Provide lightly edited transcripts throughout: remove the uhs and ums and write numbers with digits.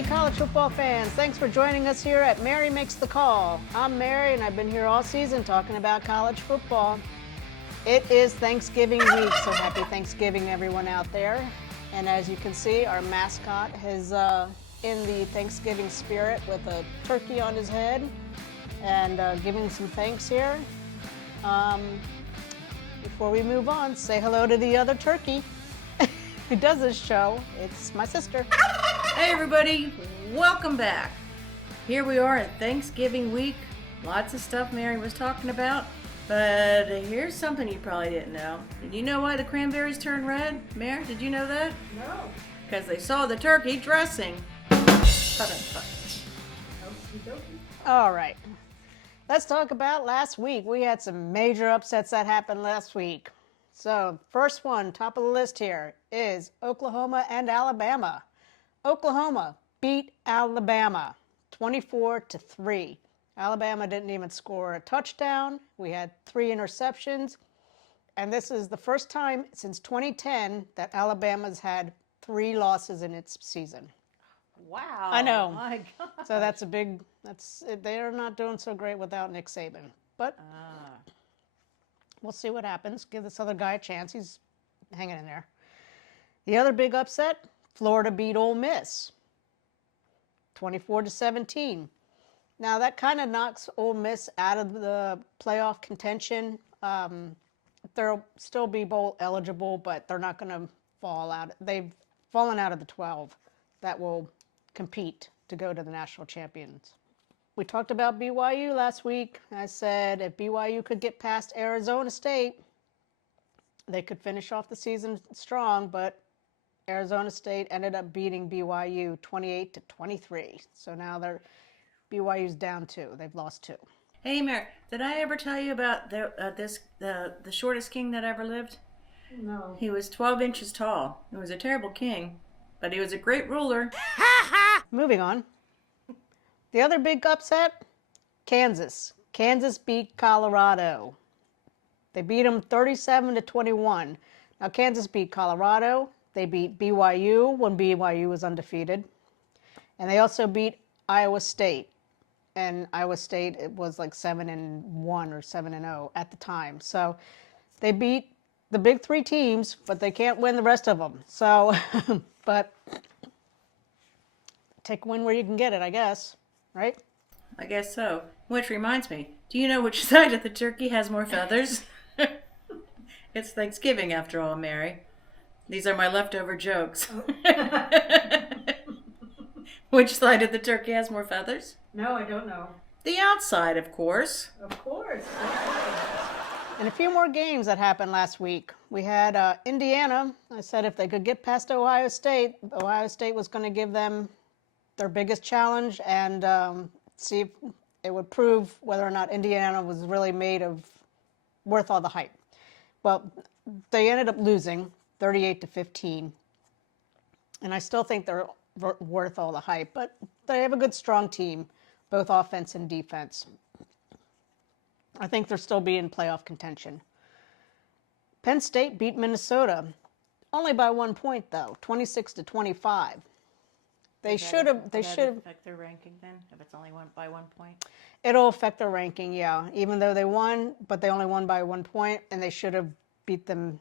Hey, college football fans, thanks for joining us here at Mary Makes the Call. I'm Mary, and I've been here all season talking about college football. It is Thanksgiving week, so happy Thanksgiving, everyone out there. And as you can see, our mascot is in the Thanksgiving spirit with a turkey on his head and giving some thanks here. Before we move on, say hello to the other turkey who does this show. It's my sister. Hey everybody, welcome back. Here we are at Thanksgiving week. Lots of stuff Mary was talking about, but here's something you probably didn't know. Did you know why the cranberries turn red? Mary, did you know that? No. Because they saw the turkey dressing. All right. Let's talk about last week. We had some major upsets that happened last week. So, first one, top of the list here, is Oklahoma and Alabama. Oklahoma beat Alabama 24-3. Alabama didn't even score a touchdown. We had 3 interceptions. And this is the first time since 2010 that Alabama's had 3 losses in its season. Wow. I know. My God. So they're not doing so great without Nick Saban. But we'll see what happens. Give this other guy a chance. He's hanging in there. The other big upset, Florida beat Ole Miss 24-17. Now that kind of knocks Ole Miss out of the playoff contention. They'll still be bowl eligible, but they're not going to fall out. They've fallen out of the 12 that will compete to go to the national champions. We talked about BYU last week. I said if BYU could get past Arizona State, they could finish off the season strong, but Arizona State ended up beating BYU 28-23. So now BYU's down 2. They've lost 2. Hey Mary, did I ever tell you about the shortest king that ever lived? No. He was 12 inches tall. He was a terrible king, but he was a great ruler. Moving on. The other big upset, Kansas. Kansas beat Colorado. They beat them 37-21. Now Kansas beat Colorado. They beat BYU when BYU was undefeated. And they also beat Iowa State. And Iowa State, it was like 7-1 or 7-0 at the time. So they beat the big 3 teams, but they can't win the rest of them. So, but take a win where you can get it, I guess. Right? I guess so. Which reminds me, do you know which side of the turkey has more feathers? It's Thanksgiving after all, Mary. These are my leftover jokes. Which side of the turkey has more feathers? No, I don't know. The outside, of course. Of course. And a few more games that happened last week. We had Indiana. I said if they could get past Ohio State was going to give them their biggest challenge and see if it would prove whether or not Indiana was really worth all the hype. Well, they ended up losing 38-15. And I still think they're worth all the hype, but they have a good, strong team, both offense and defense. I think they'll still be in playoff contention. Penn State beat Minnesota, only by 1 point though, 26-25. They should have. affect their ranking then, if it's only by 1 point? It'll affect their ranking, yeah. Even though they won, but they only won by 1 point, and they should have beat them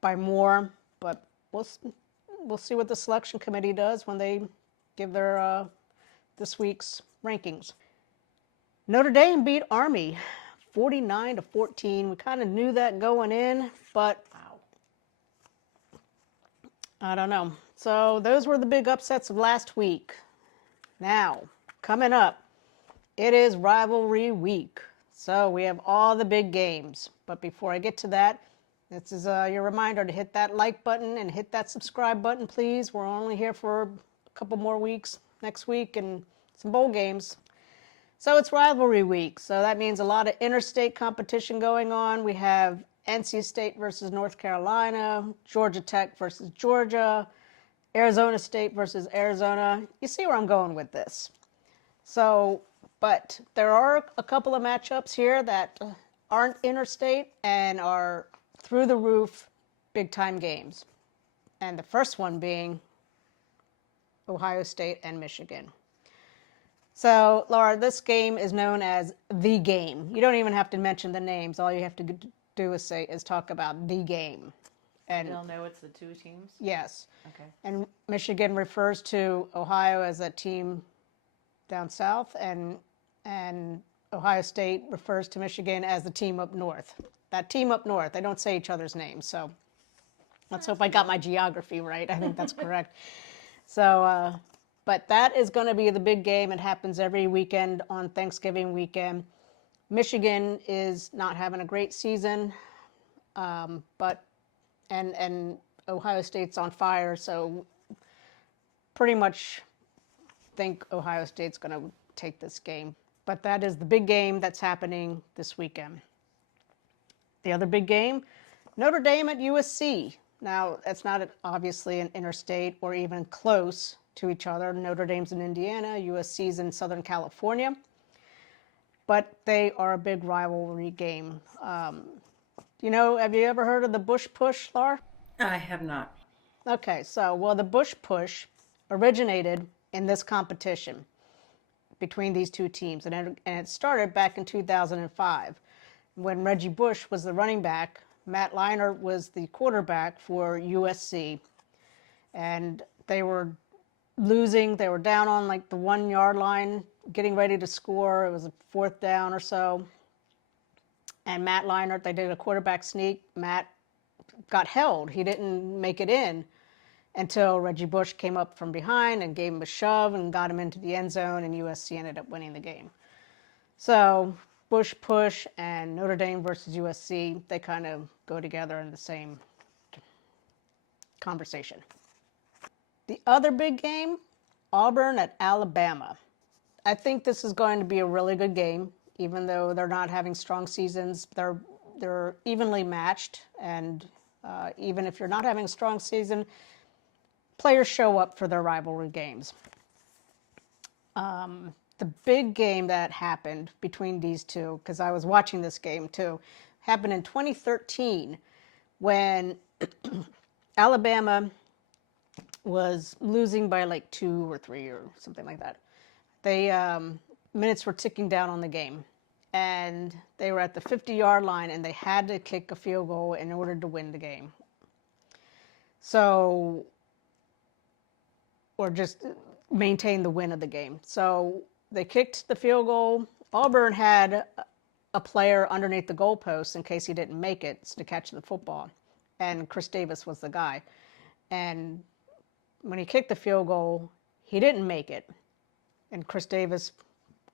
by more. But we'll see what the selection committee does when they give their this week's rankings. Notre Dame beat Army 49-14. We kind of knew that going in, but I don't know. So those were the big upsets of last week. Now, coming up, it is rivalry week. So we have all the big games. But before I get to that, this is your reminder to hit that like button and hit that subscribe button, please. We're only here for a couple more weeks next week and some bowl games. So it's rivalry week. So that means a lot of interstate competition going on. We have NC State versus North Carolina, Georgia Tech versus Georgia, Arizona State versus Arizona. You see where I'm going with this. So, but there are a couple of matchups here that aren't interstate and are through the roof big time games. And the first one being Ohio State and Michigan. So, Laura, this game is known as the game. You don't even have to mention the names. All you have to do is talk about the game. And They'll know it's the two teams? yes. Okay. And Michigan refers to Ohio as a team down south, and Ohio State refers to Michigan as the team up north. That team up north, they don't say each other's names, so let's hope I got my geography right. I think that's correct. So, but that is going to be the big game. It happens every weekend on Thanksgiving weekend. Michigan is not having a great season, but Ohio State's on fire, so pretty much think Ohio State's going to take this game. But that is the big game that's happening this weekend. The other big game, Notre Dame at USC. Now, that's not obviously an interstate or even close to each other. Notre Dame's in Indiana, USC's in Southern California. But they are a big rivalry game. Have you ever heard of the Bush Push, Laura? I have not. Okay, so, the Bush Push originated in this competition between these two teams. And it started back in 2005 when Reggie Bush was the running back. Matt Leinart was the quarterback for USC. And they were losing. They were down on like the 1 yard line, getting ready to score. It was a 4th down or so. And Matt Leinart, they did a quarterback sneak. Matt got held. He didn't make it in until Reggie Bush came up from behind and gave him a shove and got him into the end zone, and USC ended up winning the game. So Bush Push and Notre Dame versus USC, they kind of go together in the same conversation. The other big game, Auburn at Alabama. I think this is going to be a really good game, even though they're not having strong seasons. They're evenly matched, and even if you're not having a strong season, players show up for their rivalry games. The big game that happened between these two, because I was watching this game too, happened in 2013 when Alabama was losing by like 2 or 3 or something like that. Minutes were ticking down on the game, and they were at the 50-yard line, and they had to kick a field goal in order to win the game. So, or just maintain the win of the game. So they kicked the field goal. Auburn had a player underneath the goalpost in case he didn't make it to catch the football, and Chris Davis was the guy. And when he kicked the field goal, he didn't make it, and Chris Davis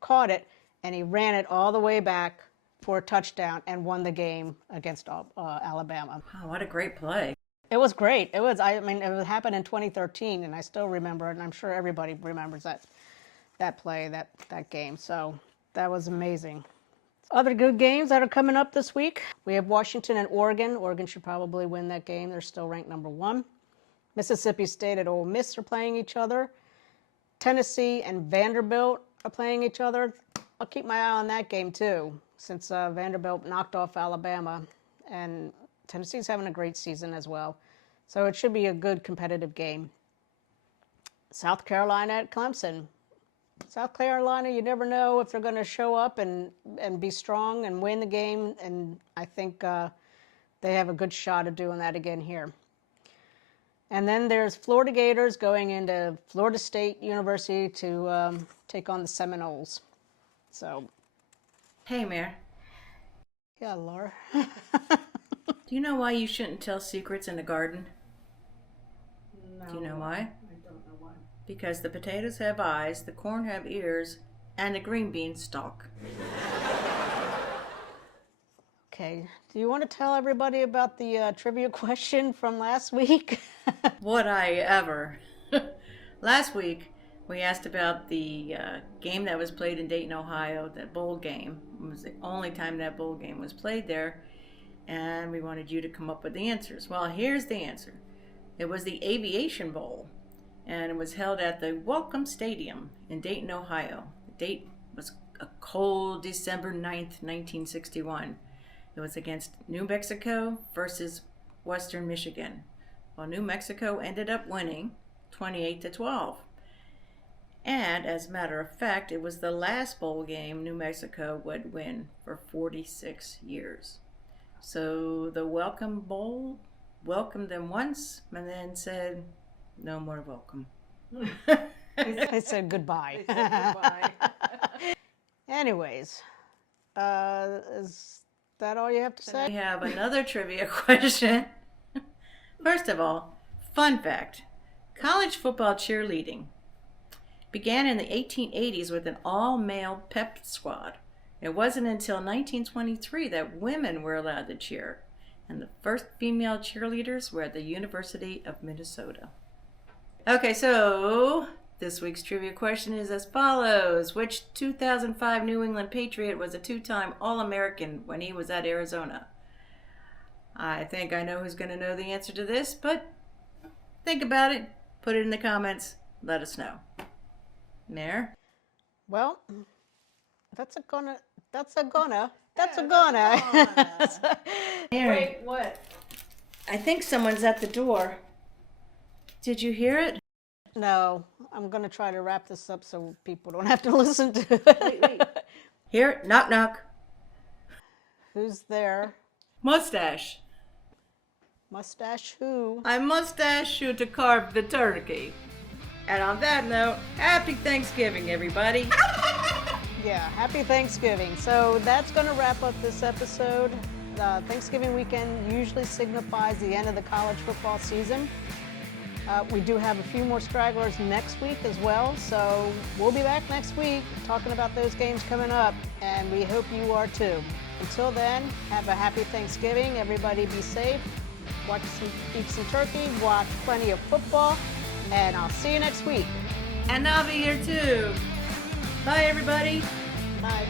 caught it, and he ran it all the way back for a touchdown and won the game against Alabama. Wow, what a great play. It was great. It happened in 2013, and I still remember it, and I'm sure everybody remembers that play, that game. So that was amazing. Other good games that are coming up this week. We have Washington and Oregon. Oregon should probably win that game. They're still ranked number 1. Mississippi State and Ole Miss are playing each other. Tennessee and Vanderbilt are playing each other. I'll keep my eye on that game too, since Vanderbilt knocked off Alabama, and Tennessee's having a great season as well. So it should be a good competitive game. South Carolina at Clemson. South Carolina, you never know if they're going to show up and be strong and win the game, and I think they have a good shot of doing that again here. And then there's Florida Gators going into Florida State University to take on the Seminoles. So. Hey, Mare. Yeah, Laura. Do you know why you shouldn't tell secrets in the garden? No. Do you know why? I don't know why. Because the potatoes have eyes, the corn have ears, and the green beans stalk. Okay. Do you want to tell everybody about the trivia question from last week? Would I ever? Last week, we asked about the game that was played in Dayton, Ohio, that bowl game. It was the only time that bowl game was played there, and we wanted you to come up with the answers. Well, here's the answer. It was the Aviation Bowl, and it was held at the Welcome Stadium in Dayton, Ohio. The date was a cold December 9th, 1961. It was against New Mexico versus Western Michigan. Well, New Mexico ended up winning 28-12. And as a matter of fact, it was the last bowl game New Mexico would win for 46 years. So the Welcome Bowl welcomed them once and then said, no more welcome. They said goodbye. They said goodbye. Anyways, is that all you have to We say? have another trivia question. First of all, fun fact. College football cheerleading began in the 1880s with an all-male pep squad. It wasn't until 1923 that women were allowed to cheer, and the first female cheerleaders were at the University of Minnesota. Okay, so this week's trivia question is as follows. Which 2005 New England Patriot was a two-time All-American when he was at Arizona? I think I know who's going to know the answer to this, but think about it. Put it in the comments. Let us know. Mayor? Well, that's a gonna. Mary, what? I think someone's at the door. Did you hear it? No, I'm gonna try to wrap this up so people don't have to listen to it. Wait. Here, knock knock. Who's there? Mustache. Mustache who? I mustache you to carve the turkey. And on that note, happy Thanksgiving, everybody. Yeah, happy Thanksgiving. So that's going to wrap up this episode. Thanksgiving weekend usually signifies the end of the college football season. We do have a few more stragglers next week as well. So we'll be back next week talking about those games coming up, and we hope you are too. Until then, have a happy Thanksgiving. Everybody be safe. Eat some turkey, watch plenty of football, and I'll see you next week. And I'll be here too. Bye, everybody. Bye.